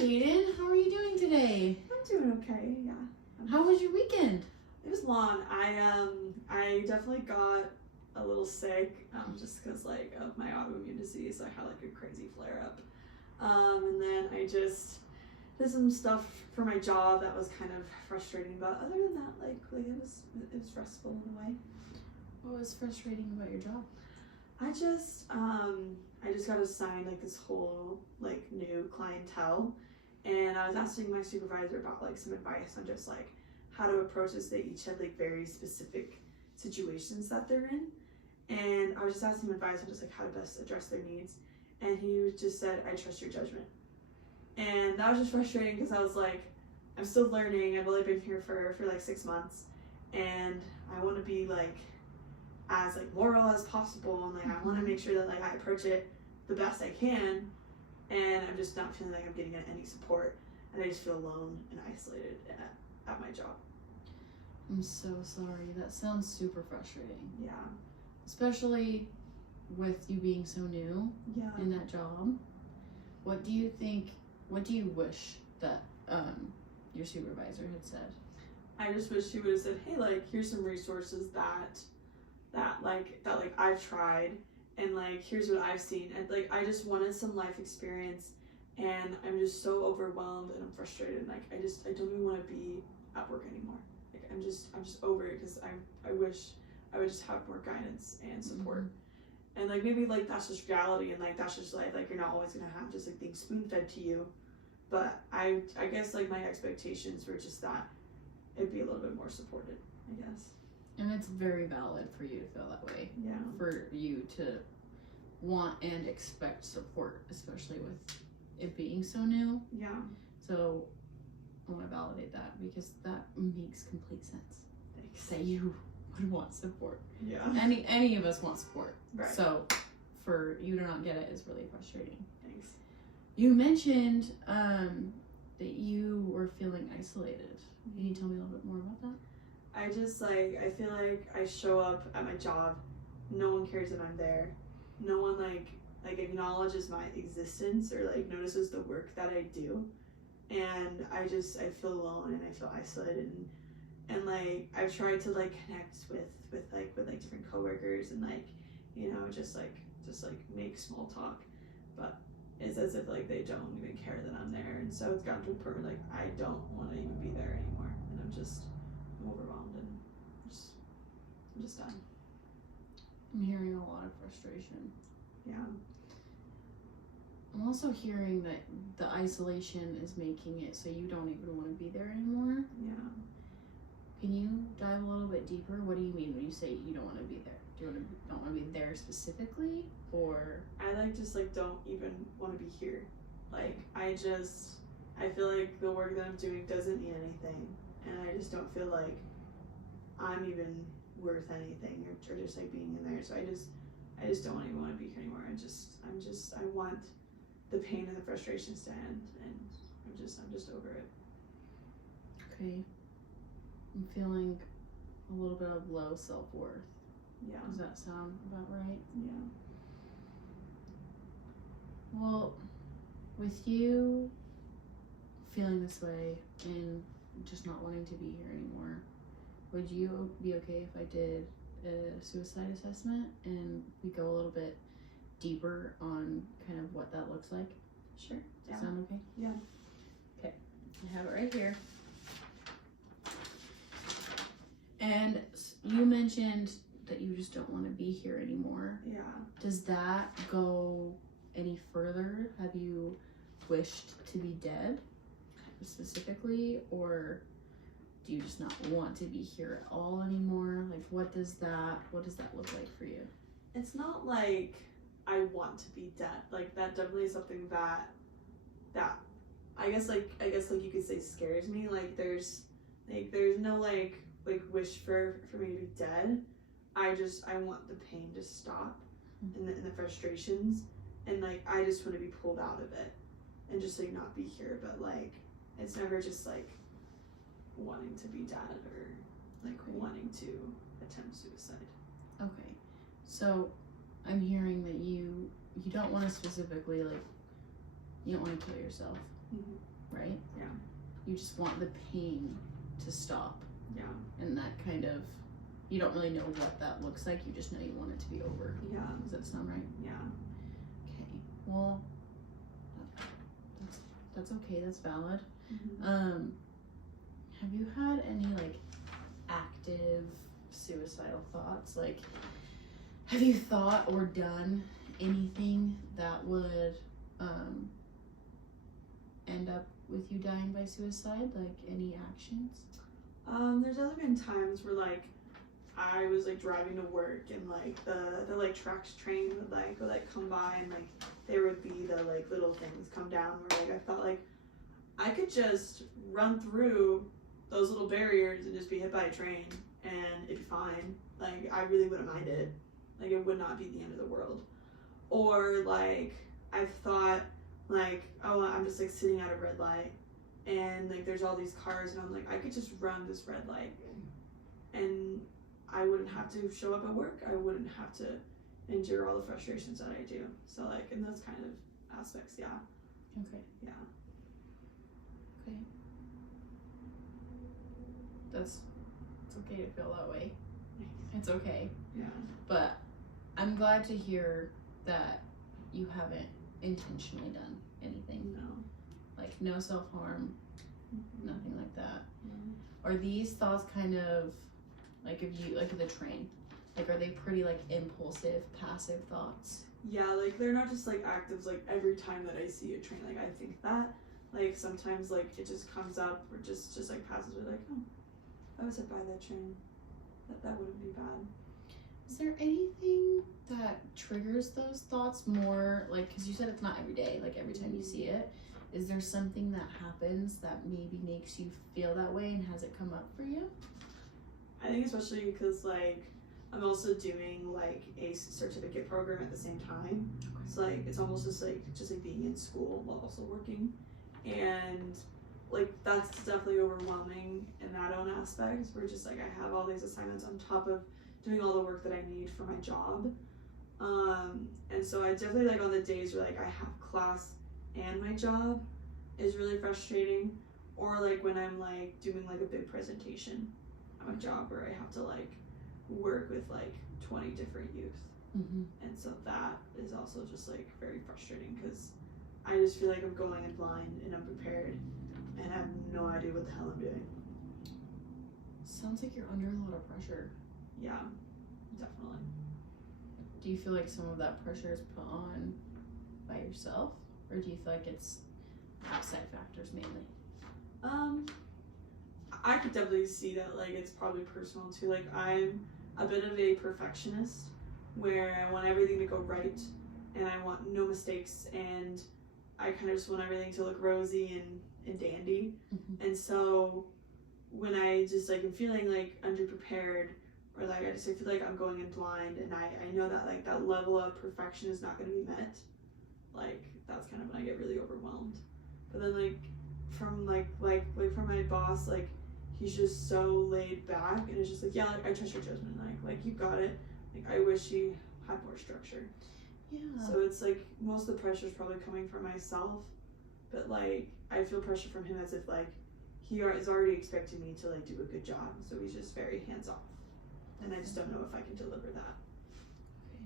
Hayden. How are you doing today? I'm doing okay, yeah. How was your weekend? It was long. I definitely got a little sick, just because like of my autoimmune disease. I had like a crazy flare up. And then I just did some stuff for my job that was kind of frustrating, but other than that, like it was restful in a way. What was frustrating about your job? I just got assigned like this whole like new clientele, and I was asking my supervisor about like some advice on just like how to approach this. They each have like very specific situations that they're in, and I was just asking him advice on just like how to best address their needs, and he just said, "I trust your judgment," and that was just frustrating because I was like, I'm still learning. I've only been here for like 6 months, and I want to be like as like moral as possible, and like I want to make sure that like I approach it the best I can, and I'm just not feeling like I'm getting any support, and I just feel alone and isolated at my job. I'm so sorry. That sounds super frustrating. Yeah. Especially with you being so new Yeah. in that job. What do you wish that your supervisor had said? I just wish she would have said, hey, like here's some resources that I've tried, and like here's what I've seen, and like I just wanted some life experience, and I'm just so overwhelmed and I'm frustrated, and like I don't even want to be at work anymore. Like I'm just over it, because I wish I would just have more guidance and support. And like maybe like that's just reality, and like that's just like you're not always gonna have just like things spoon fed to you, but I guess like my expectations were just that it'd be a little bit more supported, I guess. And it's very valid for you to feel that way. Yeah. For you to want and expect support, especially with it being so new. Yeah. So I want to validate that, because that makes complete sense. Thanks. That you would want support. Yeah. Any of us want support. Right. So for you to not get it is really frustrating. Thanks. You mentioned that you were feeling isolated. Can you tell me a little bit more about that? I just like, I feel like I show up at my job, no one cares that I'm there, no one like acknowledges my existence or like notices the work that I do, and I feel alone and I feel isolated, and like I've tried to like connect with different coworkers, and like, you know, just make small talk, but it's as if like they don't even care that I'm there, and so it's gotten to a point where like I don't want to even be there anymore, and I'm overwhelmed, and I'm just done. I'm hearing a lot of frustration. Yeah. I'm also hearing that the isolation is making it so you don't even want to be there anymore. Yeah. Can you dive a little bit deeper? What do you mean when you say you don't want to be there? Do you don't want to be there specifically, or? I don't even want to be here. Like I feel like the work that I'm doing doesn't mean anything, and I just don't feel like I'm even worth anything, or just like being in there. So I just don't even want to be here anymore. I want the pain and the frustrations to end, and I'm just over it. Okay. I'm feeling a little bit of low self-worth. Yeah. Does that sound about right? Yeah. Well, with you feeling this way and just not wanting to be here anymore, would you be okay if I did a suicide assessment and we go a little bit deeper on kind of what that looks like? Sure. Does that sound okay? Yeah. Okay. I have it right here. And you mentioned that you just don't want to be here anymore. Yeah. Does that go any further? Have you wished to be dead specifically, or do you just not want to be here at all anymore? Like what does that look like for you? It's not like I want to be dead. Like that definitely is something that I guess you could say scares me. Like there's no like wish for me to be dead. I want the pain to stop, and the frustrations, and like I just want to be pulled out of it and just like not be here. But like it's never just like wanting to be dead or like wanting to attempt suicide. Okay, so I'm hearing that you don't want to specifically like, you don't want to kill yourself. right? Yeah. You just want the pain to stop. Yeah. And that kind of, you don't really know what that looks like, you just know you want it to be over. Yeah. Does that sound right? Yeah. Okay, well, that's okay, that's valid. Have you had any like active suicidal thoughts? Like, have you thought or done anything that would end up with you dying by suicide? Like any actions? There's definitely been times where like I was like driving to work and like the like tracks train would like come by and like there would be the like little things come down where like I felt like I could just run through those little barriers and just be hit by a train and it'd be fine. Like I really wouldn't mind it. Like it would not be the end of the world. Or like I've thought like, oh, I'm just like sitting at a red light and like there's all these cars and I'm like I could just run this red light and I wouldn't have to show up at work. I wouldn't have to endure all the frustrations that I do. So like in those kind of aspects, yeah. Okay. Yeah. Okay. It's okay to feel that way. It's okay. Yeah. But I'm glad to hear that you haven't intentionally done anything. No. Like no self-harm, nothing like that. No. Are these thoughts kind of like if you like the train? Like are they pretty like impulsive, passive thoughts? Yeah, like they're not just like active like every time that I see a train, like I think that. Like sometimes like it just comes up or just like passes me like, oh, I was hit by that train. That wouldn't be bad. Is there anything that triggers those thoughts more? Like, because you said it's not every day, like every time you see it. Is there something that happens that maybe makes you feel that way, and has it come up for you? I think especially because like I'm also doing like a certificate program at the same time. Okay. So like it's almost just like being in school while also working. And like that's definitely overwhelming in that own aspect where just like I have all these assignments on top of doing all the work that I need for my job. And so I definitely like on the days where like I have class and my job is really frustrating, or like when I'm like doing like a big presentation at my job where I have to like work with like 20 different youth. And so that is also just like very frustrating because I just feel like I'm going in blind and unprepared and I have no idea what the hell I'm doing. Sounds like you're under a lot of pressure. Yeah, definitely. Do you feel like some of that pressure is put on by yourself, or do you feel like it's outside factors mainly? I could definitely see that like it's probably personal too. Like I'm a bit of a perfectionist where I want everything to go right and I want no mistakes and I kind of just want everything to look rosy and dandy. And so when I just like am feeling like underprepared or like I feel like I'm going in blind and I know that like that level of perfection is not going to be met, like that's kind of when I get really overwhelmed. But then like from from my boss, like he's just so laid back and it's just like, yeah, like I trust your judgment, like you got it. Like I wish you had more structure. Yeah. So it's like most of the pressure is probably coming from myself, but like I feel pressure from him as if like he is already expecting me to like do a good job, so he's just very hands off, and I just don't know if I can deliver that. Okay.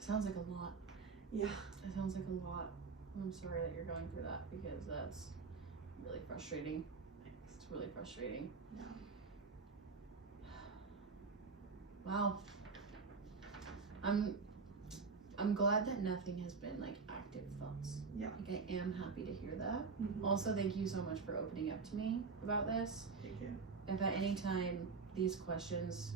Sounds like a lot. Yeah. It sounds like a lot. I'm sorry that you're going through that because that's really frustrating. It's really frustrating. Yeah. Wow. I'm glad that nothing has been like active thoughts. Yeah. Like I am happy to hear that. Mm-hmm. Also, thank you so much for opening up to me about this. Thank you. If at any time these questions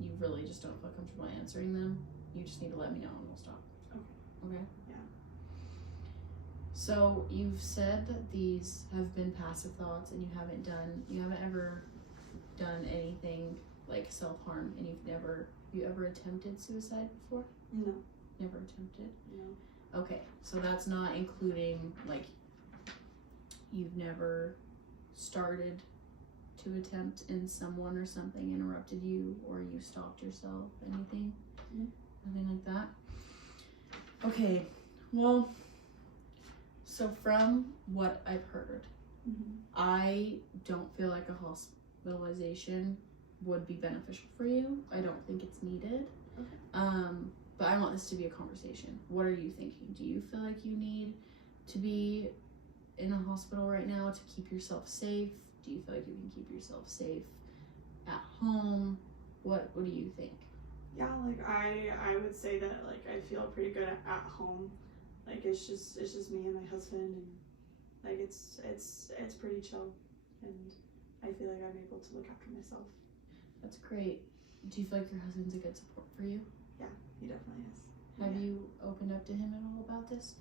you really just don't feel comfortable answering them, you just need to let me know and we'll stop. Okay? Yeah. So you've said that these have been passive thoughts and you haven't ever done anything like self-harm, and have you ever attempted suicide before? No. Never attempted? No. Okay, so that's not including like you've never started to attempt and someone or something interrupted you or you stopped yourself, anything? No. Nothing like that? Okay, well, So from what I've heard, Mm-hmm. I don't feel like a hospitalization would be beneficial for you. I don't think it's needed. Okay. But I want this to be a conversation. What are you thinking? Do you feel like you need to be in a hospital right now to keep yourself safe? Do you feel like you can keep yourself safe at home? What do you think? Yeah, like I would say that like I feel pretty good at home. Like it's just me and my husband, and like it's pretty chill, and I feel like I'm able to look after myself. That's great. Do you feel like your husband's a good support for you? He definitely is. Have Yeah. you opened up to him at all about this?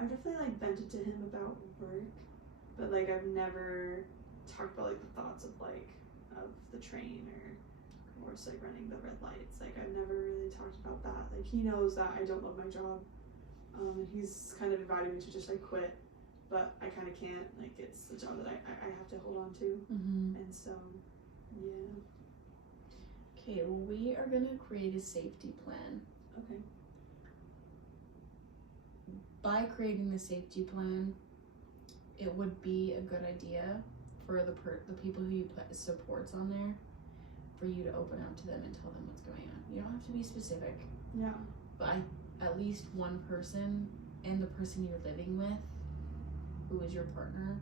I've definitely like vented to him about work, but like I've never talked about like the thoughts of the train or just like running the red lights. Like I've never really talked about that. Like he knows that I don't love my job, and he's kind of invited me to just like quit, but I kind of can't. Like it's the job that I have to hold on to, Mm-hmm. and so yeah. Okay, well, we are going to create a safety plan. Okay. By creating the safety plan, it would be a good idea for the people who you put as supports on there, for you to open up to them and tell them what's going on. You don't have to be specific, Yeah. but at least one person, and the person you're living with, who is your partner,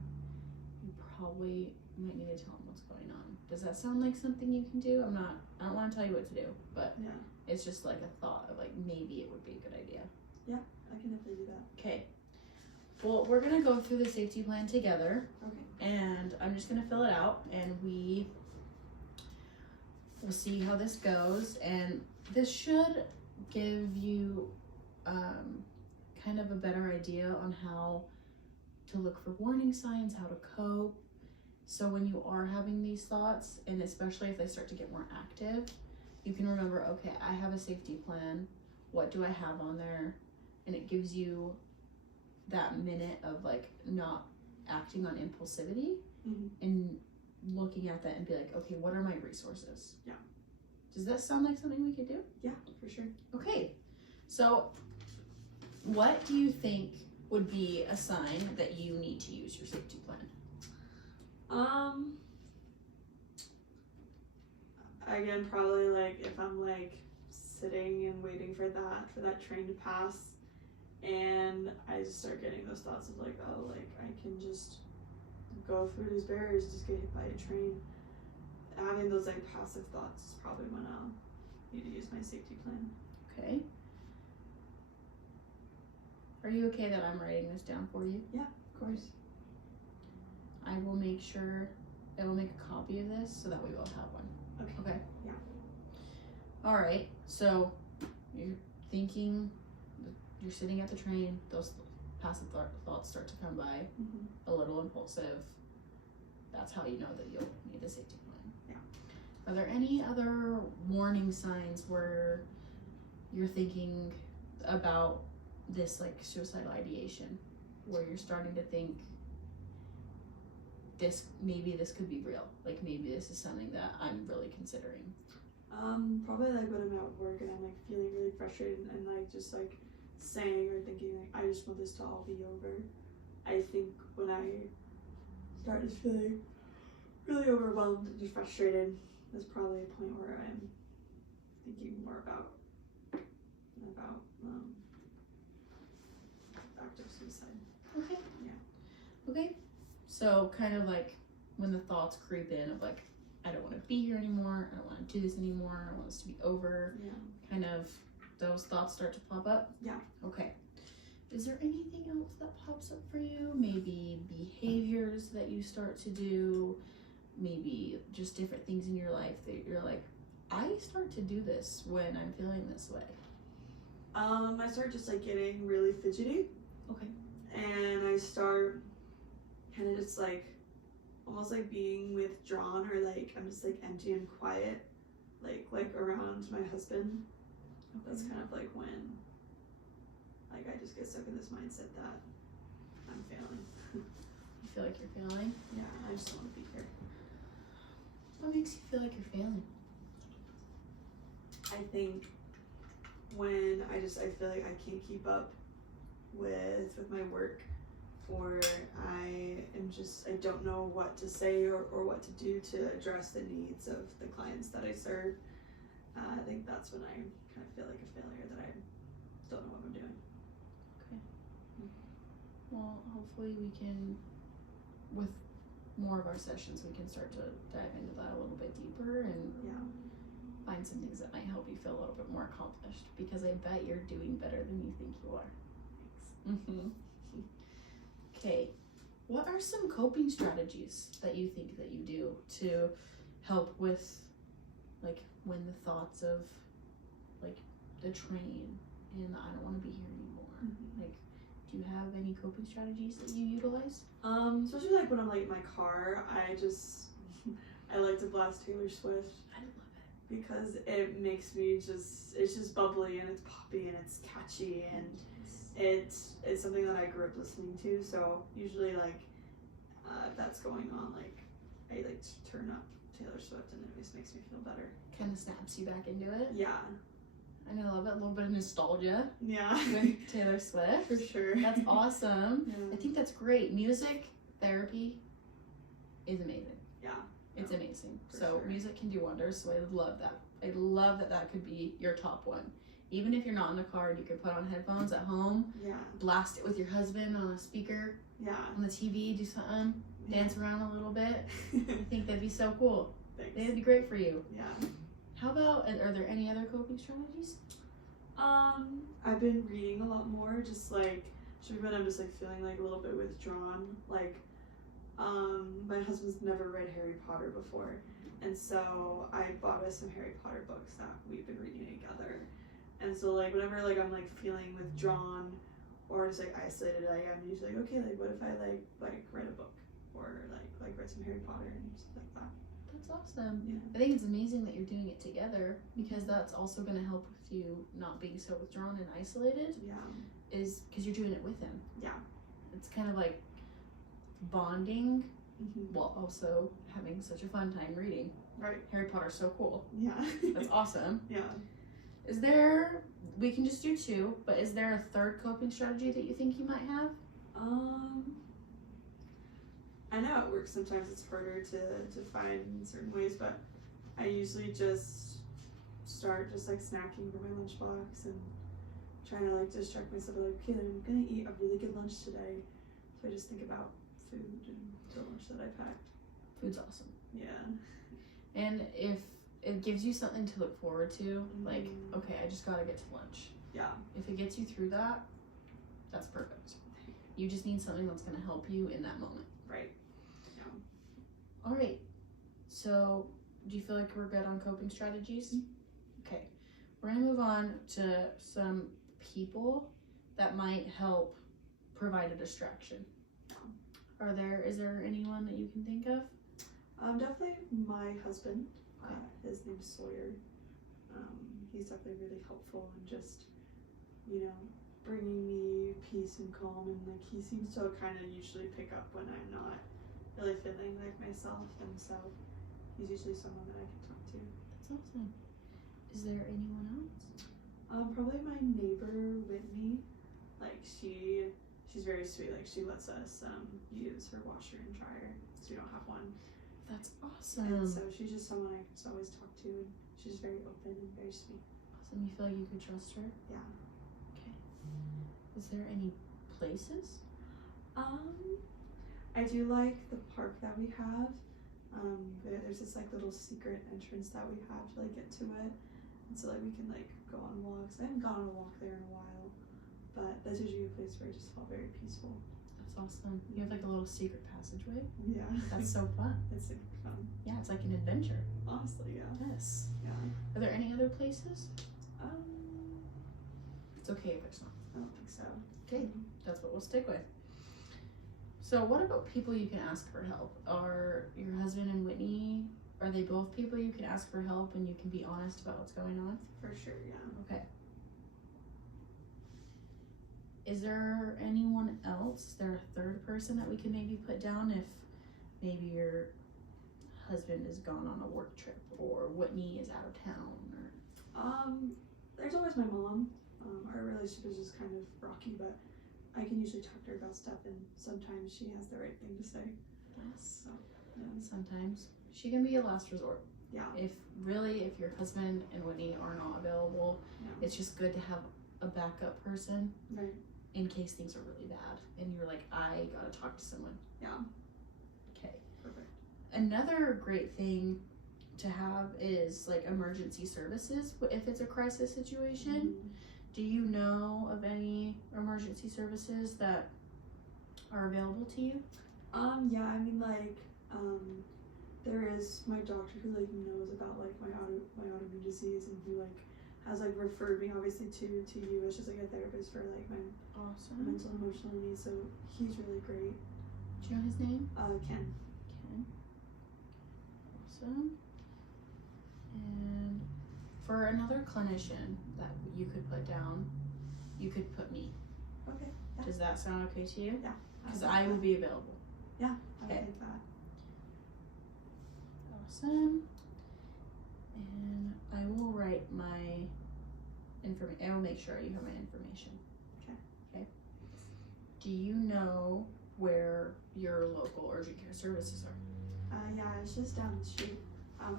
you probably might need to tell them what's going on. Does that sound like something you can do? I don't want to tell you what to do, but Yeah. it's just like a thought of like maybe it would be a good idea. I can definitely do that. Okay. Well, we're gonna go through the safety plan together, Okay. and I'm just gonna fill it out, and we'll see how this goes. And this should give you kind of a better idea on how to look for warning signs, how to cope. So when you are having these thoughts, and especially if they start to get more active, you can remember, okay, I have a safety plan. What do I have on there? And it gives you that minute of like not acting on impulsivity, Mm-hmm. and looking at that and be like, okay, what are my resources? Yeah. Does that sound like something we could do? Yeah, for sure. Okay. So what do you think would be a sign that you need to use your safety plan? Again, probably like if I'm like sitting and waiting for that train to pass, and I just start getting those thoughts of like, oh, like I can just go through these barriers, just get hit by a train. Having those like passive thoughts is probably when I'll need to use my safety plan. Okay. Are you okay that I'm writing this down for you? Yeah, of course. I will make a copy of this so that we both have one. Okay. Okay. Yeah. All right. So you're thinking, you're sitting at the train, those passive thoughts start to come by, Mm-hmm. a little impulsive. That's how you know that you'll need a safety plan. Yeah. Are there any other warning signs where you're thinking about this, like suicidal ideation, where you're starting to think maybe this could be real, like maybe this is something that I'm really considering? Probably like when I'm at work and I'm like feeling really frustrated and like just like saying or thinking like I just want this to all be over. I think when I start just feeling really overwhelmed and just frustrated, that's probably a point where I'm thinking more about active suicide. Okay. Yeah. Okay. So kind of like when the thoughts creep in of like, I don't want to be here anymore, I don't want to do this anymore, I want this to be over, Yeah. kind of those thoughts start to pop up? Yeah. Okay. Is there anything else that pops up for you? Maybe behaviors that you start to do, maybe just different things in your life that you're like, I start to do this when I'm feeling this way? I start just like getting really fidgety. Okay. And I start kind of just like almost like being withdrawn, or like I'm just like empty and quiet, like around my husband. Okay. That's kind of like when like I just get stuck in this mindset that I'm failing. You feel like you're failing? Yeah, I just don't want to be here. What makes you feel like you're failing? I think when I feel like I can't keep up with my work, or I don't know what to say or what to do to address the needs of the clients that I serve. I think that's when I kind of feel like a failure, that I don't know what I'm doing. Well, hopefully we can, with more of our sessions, we can start to dive into that a little bit deeper and Yeah. find some things that might help you feel a little bit more accomplished, because I bet you're doing better than you think you are. Okay, what are some coping strategies that you think that you do to help with, like, when the thoughts of, like, the train and I don't want to be here anymore? Like, do you have any coping strategies that you utilize? Especially like when I'm like in my car, I like to blast Taylor Swift. I love it. Because it makes me it's just bubbly and it's poppy and it's catchy, and it's something that I grew up listening to. So usually, like, if that's going on, like, I like to turn up Taylor Swift and it just makes me feel better. Kind of snaps you back into it. Yeah. I love it. A little bit of nostalgia Yeah. with Taylor Swift. For sure. That's awesome. Yeah. I think that's great. Music therapy is amazing. Yeah. It's amazing. For So sure. music can do wonders. So I love that. I love that that could be your top one. Even if you're not in the car and you could put on headphones at home, Yeah. blast it with your husband on a speaker, Yeah. on the TV, do something, dance around a little bit. I think that'd be so cool. Thanks. It'd be great for you. Yeah. How about, are there any other coping strategies? I've been reading a lot more, just like, when I'm just like feeling like a little bit withdrawn. Like, my husband's never read Harry Potter before, and so I bought us some Harry Potter books that we've been reading together. And so like whenever like I'm like feeling withdrawn or just like isolated, I'm usually like, okay, like what if I like read a book or like read some Harry Potter and stuff like that. That's awesome. Yeah. I think it's amazing that you're doing it together, because that's also going to help with you not being so withdrawn and isolated, Yeah. is because you're doing it with him. Yeah. It's kind of like bonding Mm-hmm. while also having such a fun time reading. Right. Harry Potter's so cool. Yeah. That's awesome. Yeah. Is there, we can just do two, but is there a third coping strategy that you think you might have? I know at work sometimes it's harder to find in certain ways, but I usually just start just like snacking for my lunchbox and trying to like distract myself with like, okay, I'm gonna eat a really good lunch today. So I just think about food and the lunch that I packed. Food's awesome. Yeah. And if it gives you something to look forward to, like, Mhm. okay, I just gotta get to lunch. Yeah. If it gets you through that, that's perfect. You just need something that's gonna help you in that moment. Right. All right. So, do you feel like we're good on coping strategies? Okay. We're gonna move on to some people that might help provide a distraction. Is there anyone that you can think of? Definitely my husband. His name's Sawyer. He's definitely really helpful and just, bringing me peace and calm, and like he seems to kind of usually pick up when I'm not really feeling like myself, and so he's usually someone that I can talk to. That's awesome. Is there anyone else? Probably my neighbor Whitney. Like she's very sweet. Like she lets us use her washer and dryer, so we don't have one. That's And awesome. so she's just someone I can just always talk to, and she's very open and very sweet. Awesome. You feel like you could trust her? Yeah. Okay. Is there any places? I do like the park that we have. There's this like little secret entrance that we have to like get to it, and so like we can like go on walks. I haven't gone on a walk there in a while, but that's usually a place where I just felt very peaceful. That's awesome. You have like a little secret passageway. Yeah. That's so fun. It's super fun. Yeah, it's like an adventure. Honestly, yeah. Yes. Yeah. Are there any other places? Um, It's okay if there's not. I don't think so. Okay, that's what we'll stick with. So what about people you can ask for help? Are your husband and Whitney, are they both people you can ask for help and you can be honest about what's going on? For sure, yeah. Okay. Is there anyone else? Is there a third person that we can maybe put down if maybe your husband is gone on a work trip or Whitney is out of town? Or There's always my mom. Our relationship is just kind of rocky, but I can usually talk to her about stuff, and sometimes she has the right thing to say. Yes. So, yeah. Sometimes she can be a last resort. Yeah. If your husband and Whitney are not available, it's just good to have a backup person Right. in case things are really bad and you're like, I gotta talk to someone. Yeah. Okay. Perfect. Another great thing to have is like emergency services if it's a crisis situation. Do you know of any emergency services that are available to you? Yeah, I mean, like, there is my doctor who, like, knows about, like, my autoimmune disease, and who, like, has, like, referred me, obviously, to you as just, like, a therapist for, like, my Awesome. mental and emotional needs, so he's really great. Do you know his name? Ken. Ken. Awesome. And for another clinician that you could put down, you could put me. Okay. Yeah. Does that sound okay to you? Yeah. Because I will be available. Yeah, I Okay. think that. Awesome. And I will write my information. I will make sure you have my information. Okay. Okay. Do you know where your local urgent care services are? Yeah, it's just down the street.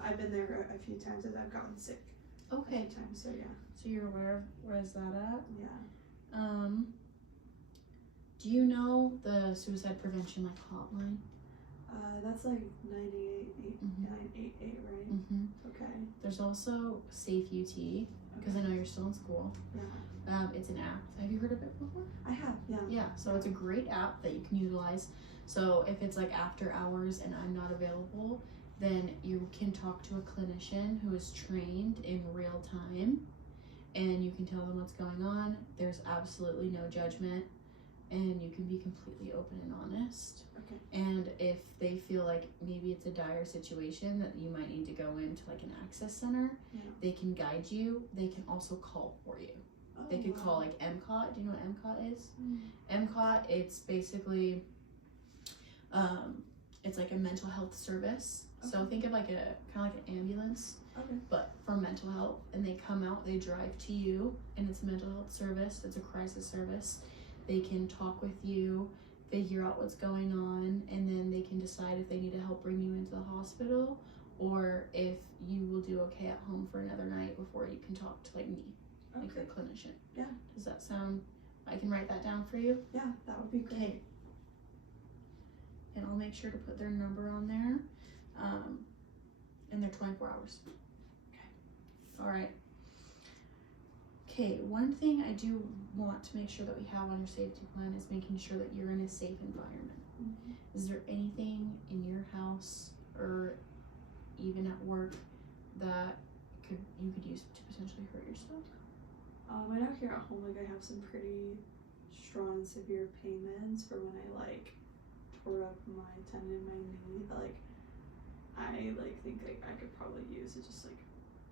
I've been there a few times as I've gotten sick. Okay. A few times, so yeah. So you're aware of where is that at? Yeah. Do you know the suicide prevention hotline? That's like 988, Mhm. 988, right? Mm-hmm. Okay. There's also Safe UT because I know you're still in school. Yeah. It's an app. Have you heard of it before? I have, yeah. Yeah, so it's a great app that you can utilize. So if it's like after hours and I'm not available, then you can talk to a clinician who is trained in real time and you can tell them what's going on. There's absolutely no judgment and you can be completely open and honest. Okay. And if they feel like maybe it's a dire situation that you might need to go into like an access center, they can guide you. They can also call for you. Oh, They could wow. call like MCOT. Do you know what MCOT is? Mm. MCOT, it's basically, it's like a mental health service. So Okay. think of like a kind of like an ambulance, Okay. but for mental health. And they come out, they drive to you, and it's a mental health service. It's a crisis service. They can talk with you, figure out what's going on, and then they can decide if they need to help bring you into the hospital or if you will do okay at home for another night before you can talk to like me, like Okay. your clinician. Yeah. Does that sound? I can write that down for you. Yeah, that would be great. Okay. And I'll make sure to put their number on there. And they're 24 hours. Okay. All right. Okay, one thing I do want to make sure that we have on your safety plan is making sure that you're in a safe environment. Mm-hmm. Is there anything in your house or even at work that you could use to potentially hurt yourself? I know here at home, like, I have some pretty strong, severe pain meds for when I, like, tore up my tendon in my knee that, like, I, like, think, like, I could probably use to just, like,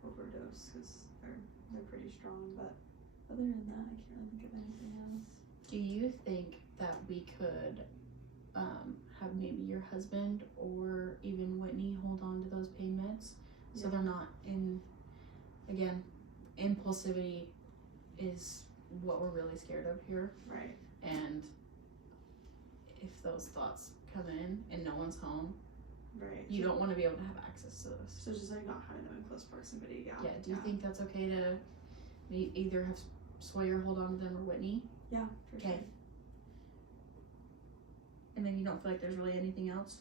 overdose because they're pretty strong, but other than that, I can't really think of anything else. Do you think that we could have maybe your husband or even Whitney hold on to those pain meds so they're not in, again, impulsivity is what we're really scared of here. Right. And if those thoughts come in and no one's home, Right. you don't want to be able to have access to those. So just, like, not having them in close proximity, yeah. Yeah, do you think that's okay to either have Sawyer hold on to them or Whitney? Yeah, for sure. Okay. And then you don't feel like there's really anything else?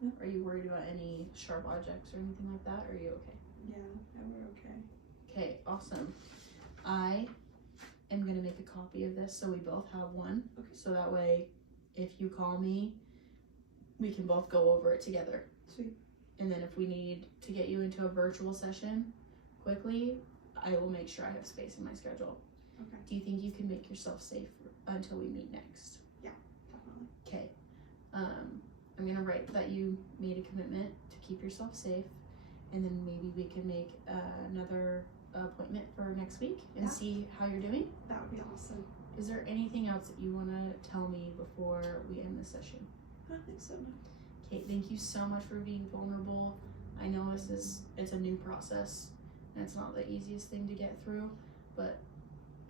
No. Are you worried about any sharp objects or anything like that? Or are you okay? Yeah, we're okay. Okay, awesome. I am going to make a copy of this so we both have one. Okay. So that way, if you call me, we can both go over it together. Sweet. And then if we need to get you into a virtual session quickly, I will make sure I have space in my schedule. Okay. Do you think you can make yourself safe until we meet next? Definitely. Okay. I'm gonna write that you made a commitment to keep yourself safe, and then maybe we can make another appointment for next week and see how you're doing. That would be awesome. Is there anything else that you want to tell me before we end this session? I don't think so, no. Okay, thank you so much for being vulnerable. I know it's a new process and it's not the easiest thing to get through, but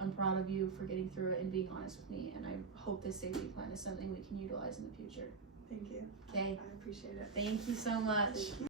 I'm proud of you for getting through it and being honest with me, and I hope this safety plan is something we can utilize in the future. Thank you. Okay. I appreciate it. Thank you so much. Thank you.